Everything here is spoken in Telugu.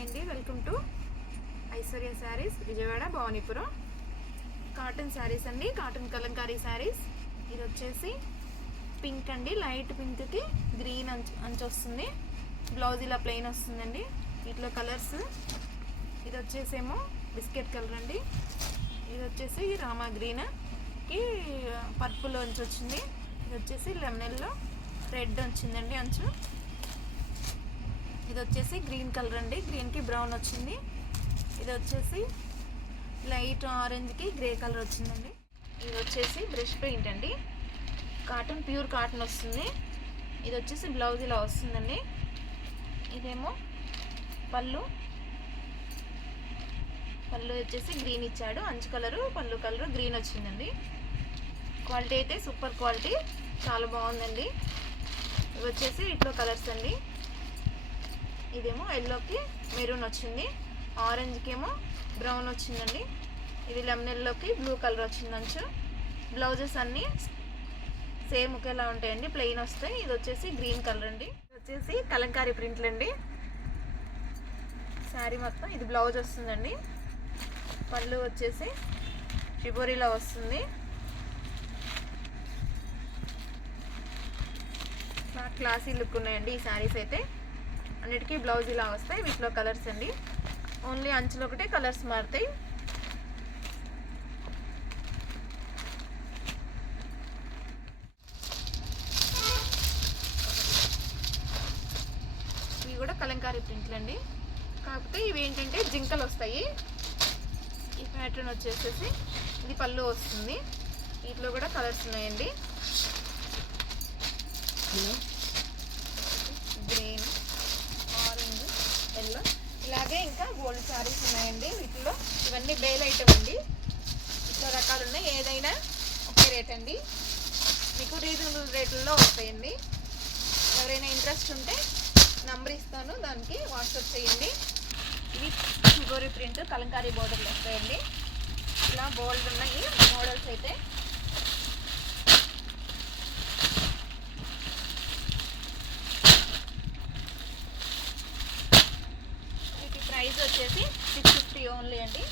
హాయ్ అండి, welcome to Aishwarya saris Vijayawada Bhavanipuram. Cotton saris అండి, కాటన్ కలంకారీ శారీస్. ఇది వచ్చేసి పింక్ అండి, లైట్ పింక్కి గ్రీన్ అంచు వస్తుంది. బ్లౌజ్ ఇలా ప్లెయిన్ వస్తుందండి. వీటిలో కలర్స్, ఇది వచ్చేసేమో బిస్కెట్ కలర్ అండి, ఇది వచ్చేసి రామా గ్రీన్కి పర్పుల్ అంచు వచ్చింది. ఇది వచ్చేసి లెమనెల్లో రెడ్ వచ్చిందండి అంచు. ఇది వచ్చేసి గ్రీన్ కలర్ అండి, గ్రీన్కి బ్రౌన్ వచ్చింది. ఇది వచ్చేసి లైట్ ఆరెంజ్కి గ్రే కలర్ వచ్చిందండి. ఇది వచ్చేసి బ్రష్ పెయింట్ అండి, కాటన్ ప్యూర్ కాటన్ వస్తుంది. ఇది వచ్చేసి బ్లౌజ్ ఇలా వస్తుందండి. ఇదేమో పళ్ళు వచ్చేసి గ్రీన్ ఇచ్చాడు, అంచు కలరు పళ్ళు కలరు గ్రీన్ వచ్చిందండి. క్వాలిటీ అయితే సూపర్ క్వాలిటీ, చాలా బాగుందండి. ఇవి వచ్చేసి ఇట్లో కలర్స్ అండి. ఇదేమో ఎల్లోకి మెరూన్ వచ్చింది, ఆరెంజ్కి ఏమో బ్రౌన్ వచ్చిందండి. ఇది లెమన్ ఎల్లోకి బ్లూ కలర్ వచ్చింది అంచు. బ్లౌజెస్ అన్నీ సేమ్ ఒకేలా ఉంటాయండి, ప్లెయిన్ వస్తాయి. ఇది వచ్చేసి గ్రీన్ కలర్ అండి. ఇది వచ్చేసి కలంకారీ ప్రింట్లు అండి. శారీ మొత్తం ఇది బ్లౌజ్ వస్తుందండి. పళ్ళు వచ్చేసి షిబోరీలా వస్తుంది. క్లాసీ లుక్ ఉన్నాయండి ఈ శారీస్ అయితే. అన్నిటికీ బ్లౌజ్ ఇలా వస్తాయి. వీటిలో కలర్స్ అండి, ఓన్లీ అంచులో ఒకటే కలర్స్ మారుతాయి. ఇవి కూడా కలంకారీ ప్రింట్లు అండి, కాకపోతే ఇవి ఏంటంటే జింకలు వస్తాయి. ఈ ప్యాటర్న్ వచ్చేసేసి ఇది పళ్ళు వస్తుంది. వీటిలో కూడా కలర్స్ ఉన్నాయండి, గ్రీన్, ఆరెంజ్, ఎల్లో. ఇలాగే ఇంకా గోల్డ్ శారీస్ ఉన్నాయండి. వీటిలో ఇవన్నీ బేల్ ఐటమ్ అండి. ఇట్లా రకాలు ఉన్నాయి, ఏదైనా ఒకే రేట్ అండి. మీకు రీజనబుల్ రేట్లలో వస్తాయండి. ఎవరైనా ఇంట్రెస్ట్ ఉంటే నంబర్ ఇస్తాను, దానికి వాట్సాప్ చేయండి. ఇవి షిబోరీ ప్రింట్ కలంకారీ బోర్డర్లు వస్తాయండి. ఇలా బోల్డ్ ఉన్నాయి మోడల్స్ అయితే. ప్రైస్ వచ్చేసి 650 ఓన్లీ అండి.